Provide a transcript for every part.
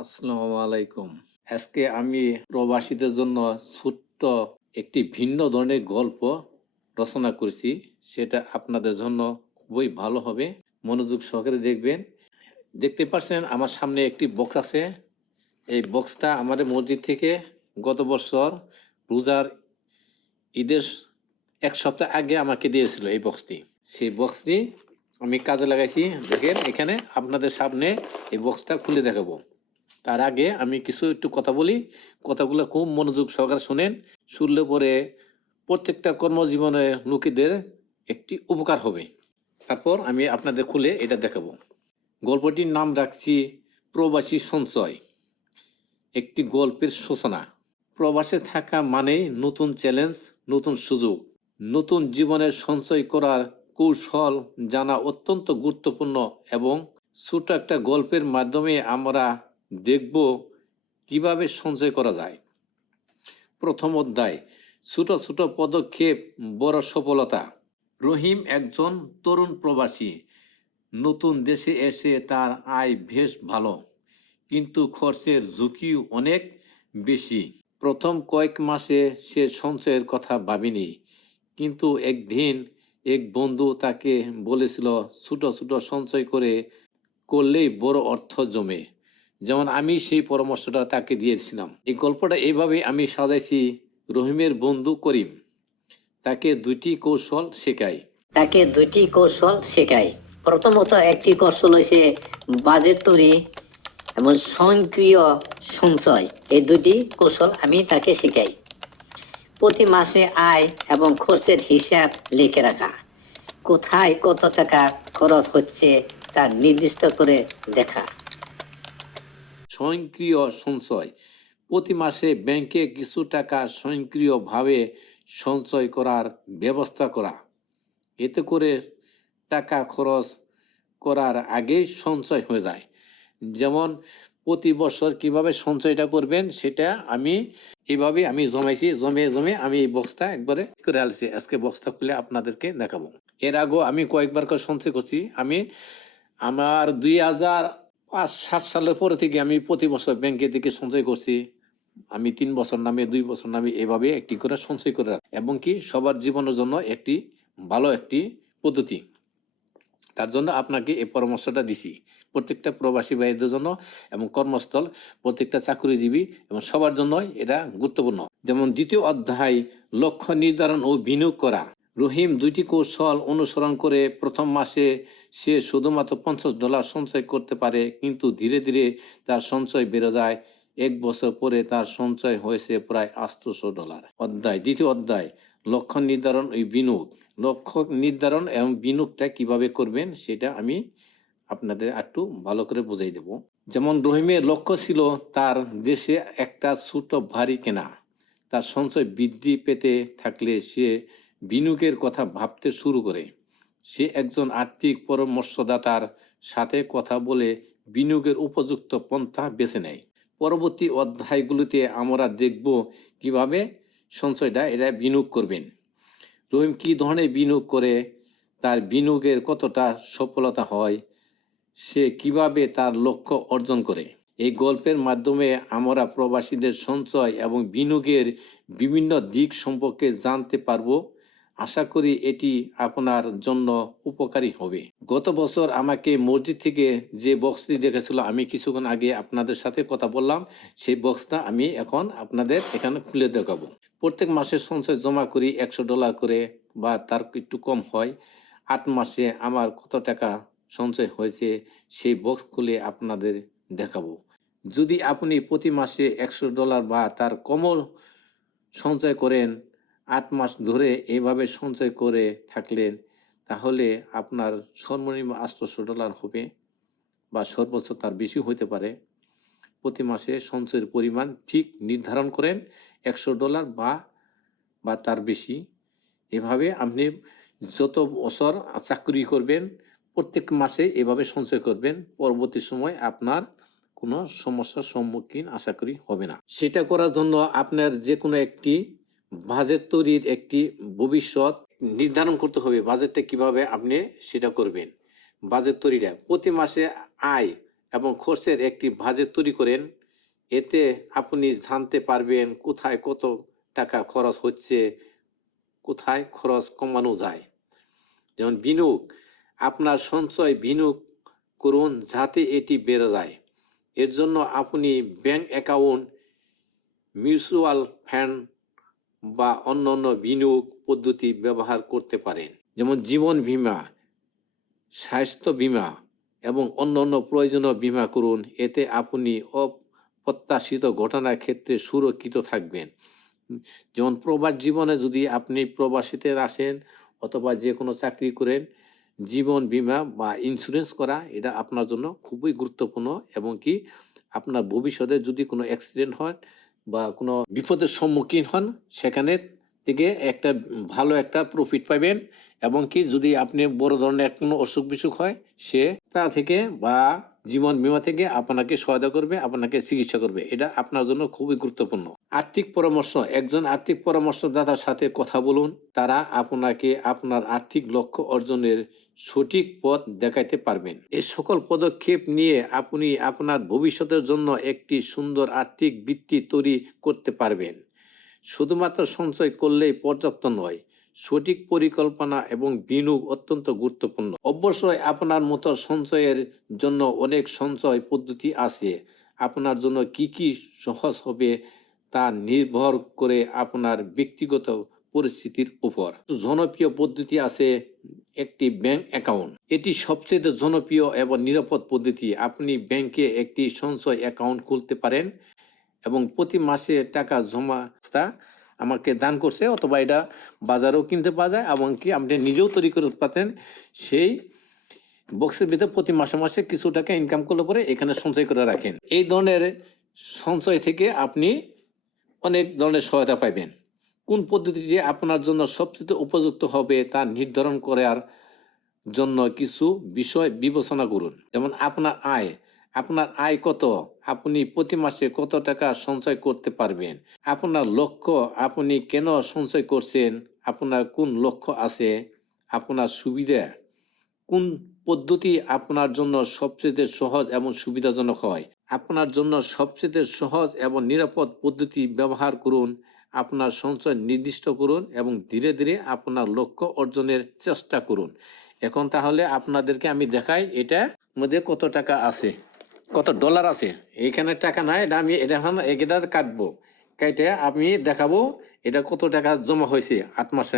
আসসালামু আলাইকুম। আজকে আমি প্রবাসীদের জন্য ছোট্ট একটি ভিন্ন ধরনের গল্প রচনা করেছি। সেটা আপনাদের জন্য খুবই ভালো হবে। মনোযোগ সহকারে দেখবেন। দেখতে পাচ্ছেন আমার সামনে একটি বক্স আছে। এই বক্সটা আমাদের মসজিদ থেকে গত বছর রোজার ঈদের ১ সপ্তাহ আগে আমাকে দিয়েছিল এই বক্সটি। সেই বক্সটি আমি কাজে লাগাইছি। দেখেন এখানে আপনাদের সামনে এই বক্সটা খুলে দেখাবো। তার আগে আমি কিছু একটু কথা বলি। কথাগুলো খুব মনোযোগ সহকারে শোনেন। শুনলে পরে প্রত্যেকটা কর্মজীবনে লোকেদের একটি উপকার হবে। তারপর আমি আপনাদের খুলে এটা দেখাবো। গল্পটির নাম রাখছি প্রবাসী সঞ্চয়। একটি গল্পের সূচনা। প্রবাসে থাকা মানেই নতুন চ্যালেঞ্জ, নতুন সুযোগ, নতুন জীবনের সঞ্চয় করার কৌশল জানা অত্যন্ত গুরুত্বপূর্ণ এবং ছোট একটা গল্পের মাধ্যমে আমরা দেখব কিভাবে সঞ্চয় করা যায়। প্রথম অধ্যায়, ছোট ছোট পদক্ষেপ বড় সফলতা। রহিম একজন তরুণ প্রবাসী। নতুন দেশে এসে তার আয় বেশ ভালো, কিন্তু খরচের ঝুঁকিও অনেক বেশি। প্রথম কয়েক মাসে সে সঞ্চয়ের কথা ভাবেনি, কিন্তু একদিন এক বন্ধু তাকে বলেছিল ছোট ছোট সঞ্চয় করলেই বড় অর্থ জমে। যেমন আমি সেই পরামর্শটা তাকে দিয়েছিলাম। এই গল্পটা এইভাবে আমি সাজাইছি। রহিমের বন্ধু করিম তাকে দুইটি কৌশল শেখায়। প্রথমত একটি কৌশল হচ্ছে বাজেট তৈরি এবং স্বয়ংক্রিয় সঞ্চয়। এই দুটি কৌশল আমি তাকে শেখাই। প্রতি মাসে আয় এবং খরচের হিসাব লিখে রাখা, কোথায় কত টাকা খরচ হচ্ছে তা নির্দিষ্ট করে দেখা। স্বয়ংক্রিয় সঞ্চয়, প্রতি মাসে ব্যাংকে কিছু টাকা স্বয়ংক্রিয়ভাবে সঞ্চয় করার ব্যবস্থা করা। এতে করে টাকা খরচ করার আগেই সঞ্চয় হয়ে যায়। যেমন প্রতি বছর কিভাবে সঞ্চয়টা করবেন সেটা আমি এইভাবে আমি জমে আমি এই বক্সটা একবারে করে আলছি। আজকে বক্সটা খুলে আপনাদেরকে দেখাবো। এর আগেও আমি কয়েকবার করে সঞ্চয় করছি। আমার 2005-7 সালের পরে থেকে আমি প্রতি বছর ব্যাংকে থেকে সঞ্চয় করছি। আমি 3 বছর নামে 2 বছর নামে এভাবে একটি করে সঞ্চয় করে রাখি, এবং কি সবার জীবনের জন্য একটি ভালো একটি পদ্ধতি। তার জন্য আপনাকে এই পরামর্শটা দিছি প্রত্যেকটা প্রবাসী ভাইদের জন্য এবং কর্মস্থল প্রত্যেকটা চাকরিজীবী এবং সবার জন্য এটা গুরুত্বপূর্ণ। যেমন দ্বিতীয় অধ্যায়, লক্ষ্য নির্ধারণ ও বিনিয়োগ করা। রহিম দুইটি কৌশল অনুসরণ করে প্রথম মাসে সে শুধুমাত্র $50 সঞ্চয় করতে পারে, কিন্তু ধীরে ধীরে তার সঞ্চয় বেড়ে যায়। 1 বছর পরে তার সঞ্চয় হয়েছে প্রায় $800। দ্বিতীয় অধ্যায়, লক্ষ্য নির্ধারণ ও বিনিয়োগ। লক্ষ্য নির্ধারণ এবং বিনিয়োগটা কিভাবে করবেন সেটা আমি আপনাদের একটু ভালো করে বুঝাই দেব। যেমন রহিমের লক্ষ্য ছিল তার দেশে একটা ছোট বাড়ি কেনা। তার সঞ্চয় বৃদ্ধি পেতে থাকলে সে বিনিয়োগের কথা ভাবতে শুরু করে। সে একজন আর্থিক পরামর্শদাতার সাথে কথা বলে বিনিয়োগের উপযুক্ত পন্থা বেছে নেয়। পরবর্তী অধ্যায়গুলোতে আমরা দেখব কিভাবে এটা বিনিয়োগ করবেন। রহিম কি ধরনের বিনিয়োগ করে, তার বিনিয়োগের কতটা সফলতা হয়, সে কিভাবে তার লক্ষ্য অর্জন করে। এই গল্পের মাধ্যমে আমরা প্রবাসীদের সঞ্চয় এবং বিনিয়োগের বিভিন্ন দিক সম্পর্কে জানতে পারবো। আশা করি এটি আপনার জন্য উপকারী হবে। গত বছর আমাকে মসজিদ থেকে যে বক্সটি দেখেছিল, আমি কিছুক্ষণ আগে আপনাদের সাথে কথা বললাম, সেই বক্সটা আমি এখন আপনাদের এখানে খুলে দেখাবো। প্রত্যেক মাসে সঞ্চয় জমা করি $100 করে, বা তার একটু কম হয়। 8 মাসে আমার কত টাকা সঞ্চয় হয়েছে সেই বক্স খুলে আপনাদের দেখাবো। যদি আপনি প্রতি মাসে $100 বা তার কমও সঞ্চয় করেন, 8 মাস ধরে এভাবে সঞ্চয় করে থাকলেন, তাহলে আপনার সর্বনিম্ন $800 হবে, বা সর্বোচ্চ তার বেশি হতে পারে। প্রতি মাসে সঞ্চয়ের পরিমাণ ঠিক নির্ধারণ করেন, $100 বা তার বেশি। এভাবে আপনি যত বছর চাকরি করবেন প্রত্যেক মাসে এভাবে সঞ্চয় করবেন। পরবর্তী সময় আপনার কোনো সমস্যার সম্মুখীন আশা করি হবে না। সেটা করার জন্য আপনার যে কোনো একটি বাজেট তৈরির একটি ভবিষ্যৎ নির্ধারণ করতে হবে। বাজেটটা কিভাবে আপনি সেটা করবেন। বাজেট তৈরিটা প্রতি মাসে আয় এবং খরচের একটি বাজেট তৈরি করেন। এতে আপনি জানতে পারবেন কোথায় কত টাকা খরচ হচ্ছে, কোথায় খরচ কমানো যায়। যেমন বিনিয়োগ, আপনার সঞ্চয় বিনিয়োগ করুন যাতে এটি বেড়ে যায়। এর জন্য আপনি ব্যাংক অ্যাকাউন্ট, মিউচুয়াল ফান্ড বা অন্যান্য বিনিয়োগ পদ্ধতি ব্যবহার করতে পারেন। যেমন জীবন বীমা, স্বাস্থ্য বীমা এবং অন্যান্য প্রয়োজনীয় বীমা করুন। এতে আপনি অপ্রত্যাশিত ঘটনার ক্ষেত্রে সুরক্ষিত থাকবেন। যেমন প্রবাস জীবনে যদি আপনি প্রবাসীতে আসেন অথবা যে কোনো চাকরি করেন, জীবন বীমা বা ইন্স্যুরেন্স করা এটা আপনার জন্য খুবই গুরুত্বপূর্ণ। এবং কি আপনার ভবিষ্যতে যদি কোনো অ্যাক্সিডেন্ট হয় বা কোনো বিপদের সম্মুখীন হন, সেখানে থেকে একটা ভালো একটা প্রফিট পাবেন। এবং কি যদি আপনি বড় ধরনের কোনো অসুখ বিসুখ হয়, সে তা থেকে বা জীবন বীমা থেকে আপনাকে সহায়তা করবে, আপনাকে চিকিৎসা করবে। এটা আপনার জন্য খুবই গুরুত্বপূর্ণ। আর্থিক পরামর্শ, একজন আর্থিক পরামর্শদাতার সাথে কথা বলুন। তারা আপনাকে আপনার আর্থিক লক্ষ্য অর্জনের সঠিক পথ দেখাইতে পারবেন। এই সকল পদক্ষেপ নিয়ে আপনি আপনার ভবিষ্যতের জন্য একটি সুন্দর আর্থিক ভিত্তি তৈরি করতে পারবেন। শুধুমাত্র সঞ্চয় করলেই পর্যাপ্ত নয়, সঠিক পরিকল্পনা এবং বিনিয়োগ অত্যন্ত গুরুত্বপূর্ণ। অবশ্যই আপনার মতো সঞ্চয়ের জন্য অনেক সঞ্চয় পদ্ধতি আছে। আপনার জন্য কি কি সহজ হবে তা নির্ভর করে আপনার ব্যক্তিগত পরিস্থিতির উপর। জনপ্রিয় পদ্ধতি আছে একটি ব্যাংক অ্যাকাউন্ট। এটি সবচেয়ে জনপ্রিয় এবং নিরাপদ পদ্ধতি। আপনি ব্যাংকে একটি সঞ্চয় অ্যাকাউন্ট খুলতে পারেন এবং প্রতি মাসে টাকা জমা আমাকে দান করছে, অথবা এটা বাজারেও কিনতে পাওয়া যায় এবং কি আপনি নিজেও তৈরি করতে পারেন। সেই বক্সের ভিতরে প্রতি মাসে মাসে কিছু টাকা ইনকাম করলে পরে এখানে সঞ্চয় করে রাখেন। এই ধরনের সঞ্চয় থেকে আপনি অনেক ধরনের সহায়তা পাইবেন। কোন পদ্ধতিটি আপনার জন্য সবচেয়ে উপযুক্ত হবে তা নির্ধারণ করার জন্য কিছু বিষয় বিবেচনা করুন। যেমন আপনার আয় কত, আপনি প্রতি মাসে কত টাকা সঞ্চয় করতে পারবেন, আপনার লক্ষ্য, আপনি কেন সঞ্চয় করছেন, আপনার কোন লক্ষ্য আছে, আপনার সুবিধা, কোন পদ্ধতি আপনার জন্য সবচেয়ে সহজ এবং সুবিধাজনক হয়। আপনার জন্য সবচেয়ে সহজ এবং নিরাপদ পদ্ধতি ব্যবহার করুন। আপনার সঞ্চয় নির্দিষ্ট করুন এবং ধীরে ধীরে আপনার লক্ষ্য অর্জনের চেষ্টা করুন। এখন তাহলে আপনাদেরকে আমি দেখাই এটা মধ্যে কত টাকা আছে, কত ডলার আছে। এইখানে টাকা নাই, এটা এখন এটা কাটবো, কেটে আমি দেখাবো এটা কত টাকা জমা হয়েছে 8 মাসে।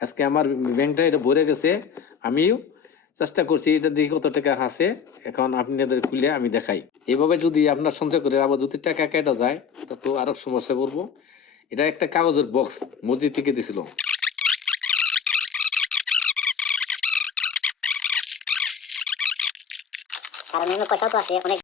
আজকে আমার ব্যাংকটা এটা ভরে গেছে, আমিও চেষ্টা করছি এটা দেখি কত টাকা আছে। এখন আপনাদের খুলে আমি দেখাই। এভাবে যদি আপনার সঞ্চয় করে আবার যদি টাকা কেটে যায় তো আরো সমস্যা করবো। এটা একটা কাগজের বক্স মসজিদ থেকে দিছিল। কারণ পয়সাও তো আছে অনেক।